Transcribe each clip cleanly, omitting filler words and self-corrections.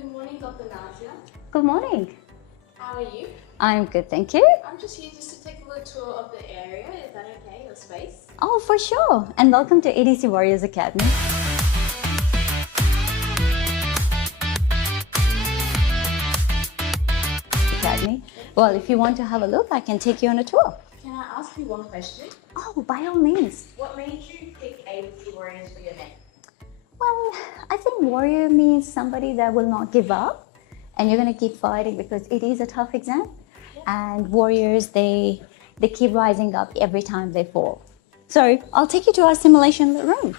Good morning, Dr. Nazia. Good morning. How are you? I'm good, thank you. I'm just here just to take a little tour of the area. Is that okay, your space? Oh, for sure. And welcome to ADC Warriors Academy. Well, if you want to have a look, I can take you on a tour. Can I ask you one question? Oh, by all means. What made you pick ADC Warriors for your name? Well, I think warrior means somebody that will not give up and you're going to keep fighting because it is a tough exam. And warriors, they keep rising up every time they fall. So I'll take you to our simulation room.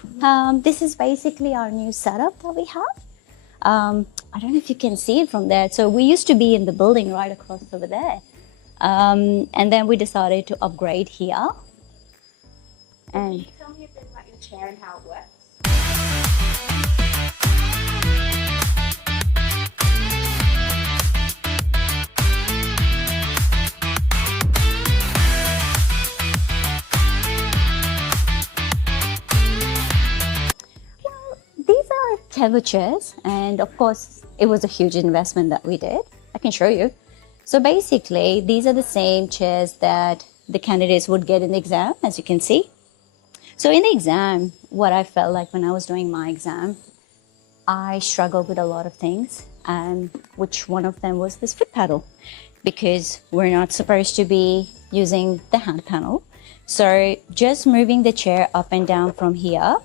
This is basically our new setup that we have. I don't know if you can see it from there. So we used to be in the building right across over there. And then we decided to upgrade here. Can you tell me a bit about your chair and how it works? KaVo chairs, and of course it was a huge investment that we did. I can show you. So basically these are the same chairs that the candidates would get in the exam, as you can see. So in the exam, what I felt like when I was doing my exam, I struggled with a lot of things, and which one of them was this foot pedal, because we're not supposed to be using the hand panel. So just moving the chair up and down from here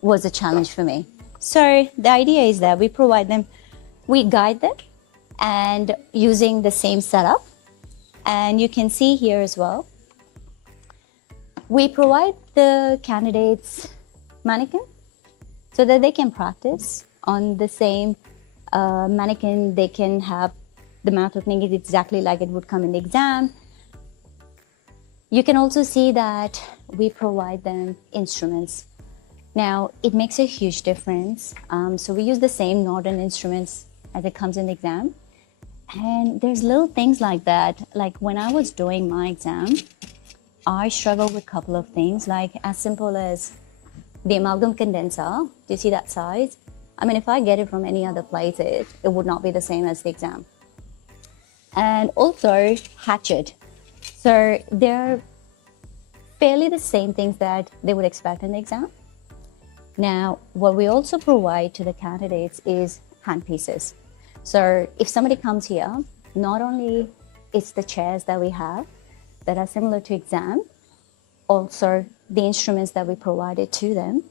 was a challenge for me. So the idea is that we guide them and using the same setup. And you can see here as well, we provide the candidates mannequin so that they can practice on the same mannequin. They can have the mouth opening is exactly like it would come in the exam. You can also see that we provide them instruments. Now, it makes a huge difference. So we use the same Northern instruments as it comes in the exam. And there's little things like that. Like when I was doing my exam, I struggled with a couple of things, like as simple as the amalgam condenser. Do you see that size? I mean, if I get it from any other places, it would not be the same as the exam. And also hatchet. So they're fairly the same things that they would expect in the exam. Now, what we also provide to the candidates is handpieces. So if somebody comes here, not only it's the chairs that we have that are similar to exam, also the instruments that we provided to them.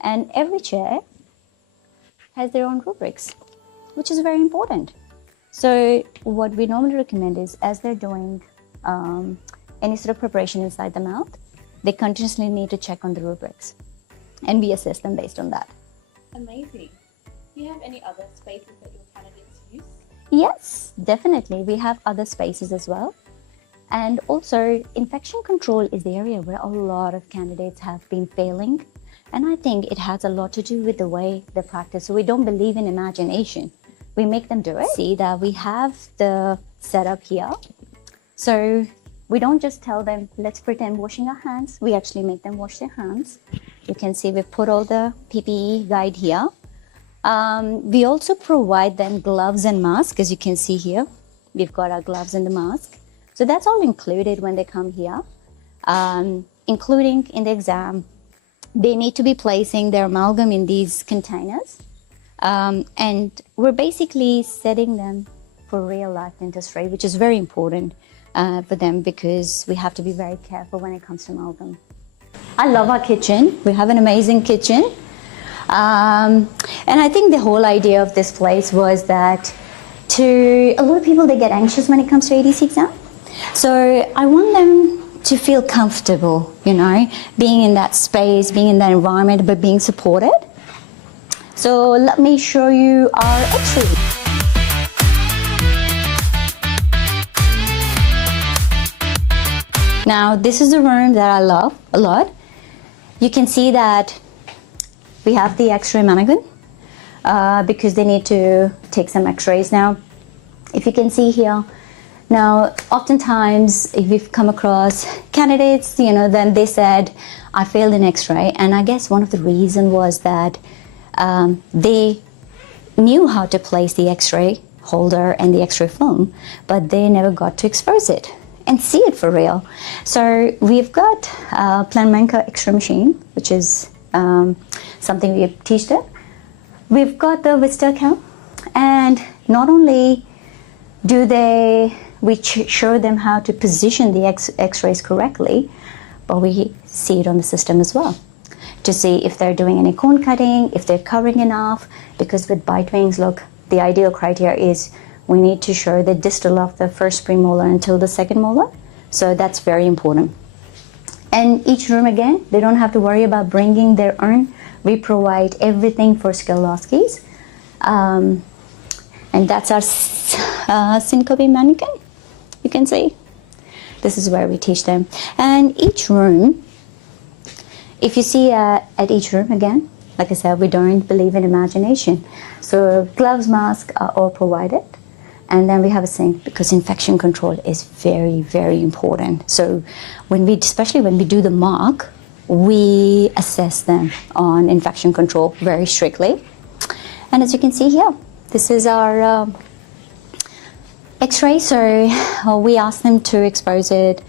And every chair has their own rubrics, which is very important. So what we normally recommend is as they're doing any sort of preparation inside the mouth, they continuously need to check on the rubrics. And we assess them based on that. Amazing. Do you have any other spaces that your candidates use? Yes, definitely. We have other spaces as well. And also, infection control is the area where a lot of candidates have been failing. And I think it has a lot to do with the way they practice. So we don't believe in imagination. We make them do it. See that we have the setup here. So we don't just tell them, let's pretend washing our hands. We actually make them wash their hands. You can see we put all the PPE guide here. We also provide them gloves and masks, as you can see here. We've got our gloves and the mask. So that's all included when they come here, including in the exam. They need to be placing their amalgam in these containers. And we're basically setting them for real life dentistry, which is very important for them because we have to be very careful when it comes to amalgam. I love our kitchen. We have an amazing kitchen. And I think the whole idea of this place was that a lot of people, they get anxious when it comes to ADC exam. So I want them to feel comfortable, you know, being in that space, being in that environment, but being supported. So let me show you our X-ray. Now, this is the room that I love a lot. You can see that we have the X-ray mannequin because they need to take some X-rays. Now, if you can see here, now, oftentimes, if we've come across candidates, you know, then they said, I failed in X-ray. And I guess one of the reasons was that they knew how to place the x-ray holder and the x-ray film, but they never got to expose it and see it for real. So we've got Planmeca x-ray machine, which is something we teach them. We've got the visitor cam, and not only do we show them how to position the x-rays correctly, but we see it on the system as well to see if they're doing any cone cutting, if they're covering enough, because with bite wings, look, the ideal criteria is we need to show the distal of the first premolar until the second molar. So that's very important. And each room, again, they don't have to worry about bringing their own. We provide everything for scaloscopies. And that's our syncope mannequin, you can see. This is where we teach them. And each room, if you see at each room, again, like I said, we don't believe in imagination. So gloves, masks are all provided. And then we have a sink, because infection control is very, very important. So especially when we do the mock, we assess them on infection control very strictly. And as you can see here, this is our x-ray. So we ask them to expose it,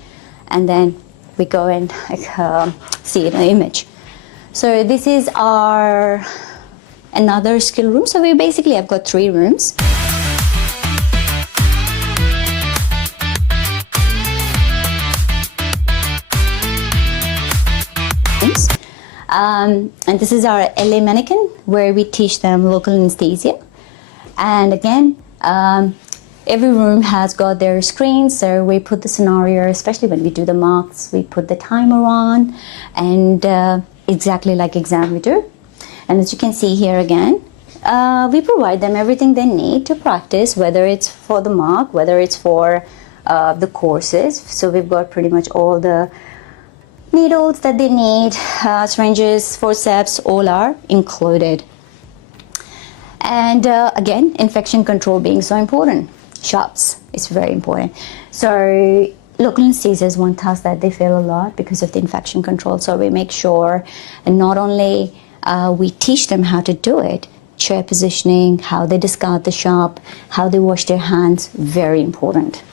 and then we go and see it in the image. So this is our another skill room. So we basically have got 3 rooms. And this is our LA mannequin, where we teach them local anesthesia. And again, every room has got their screens, so we put the scenario, especially when we do the mocks, we put the timer on, and exactly like exam we do. And as you can see here again, we provide them everything they need to practice, whether it's for the mock, whether it's for the courses. So we've got pretty much all the needles that they need, syringes, forceps, all are included. And again, infection control being so important. Shots is very important. So local anesthesia is one task that they fail a lot because of the infection control. So we make sure, and not only we teach them how to do it, chair positioning, how they discard the shop, how they wash their hands, very important.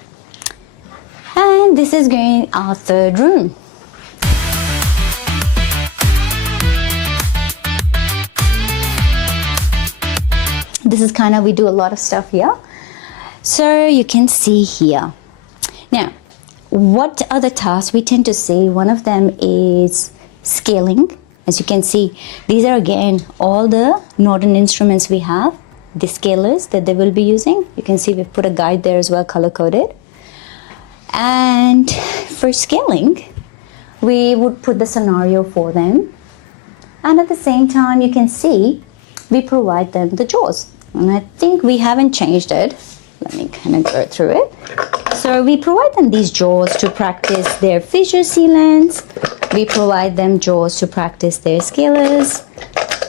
And this is going our 3rd room. This is kind of, we do a lot of stuff here. So you can see here. Now, what other tasks we tend to see, one of them is scaling. As you can see, these are again all the Northern instruments we have, the scalers that they will be using. You can see we've put a guide there as well, color-coded. And for scaling, we would put the scenario for them. And at the same time, you can see we provide them the jaws. And I think we haven't changed it. Let me kind of go through it. So we provide them these jaws to practice their fissure sealants. We provide them jaws to practice their scalers.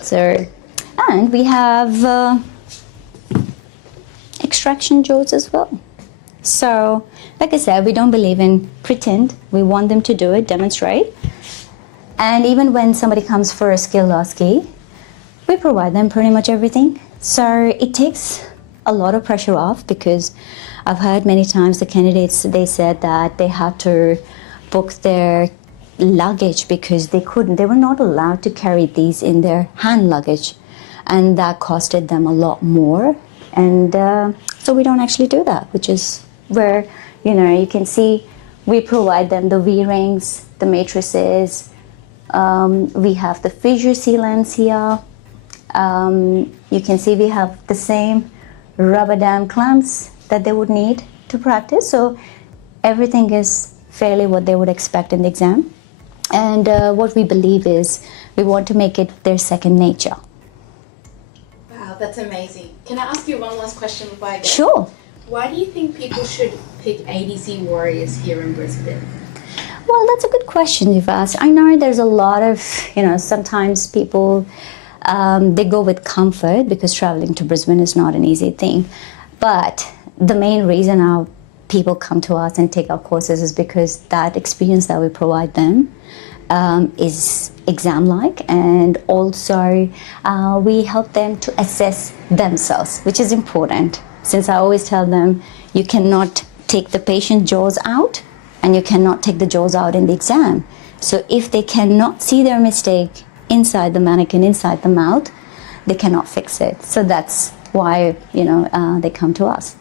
So, and we have extraction jaws as well. So, like I said, we don't believe in pretend. We want them to do it, demonstrate. And even when somebody comes for a scaloscopy, we provide them pretty much everything. So it takes a lot of pressure off, because I've heard many times the candidates, they said that they had to book their luggage because they were not allowed to carry these in their hand luggage, and that costed them a lot more. And so we don't actually do that, which is where, you can see we provide them the V-rings, the matrices, we have the fissure sealants here. You can see we have the same rubber dam clamps that they would need to practice. So everything is fairly what they would expect in the exam. And what we believe is we want to make it their second nature. Wow, that's amazing. Can I ask you one last question before I go? Sure. Why do you think people should pick ADC Warriors here in Brisbane? Well, that's a good question you've asked. I know there's a lot of, sometimes people, they go with comfort because traveling to Brisbane is not an easy thing. But the main reason our people come to us and take our courses is because that experience that we provide them, is exam-like, and also we help them to assess themselves, which is important. Since I always tell them, you cannot take the patient jaws out and you cannot take the jaws out in the exam. So if they cannot see their mistake inside the mannequin, inside the mouth, they cannot fix it. So that's why, they come to us.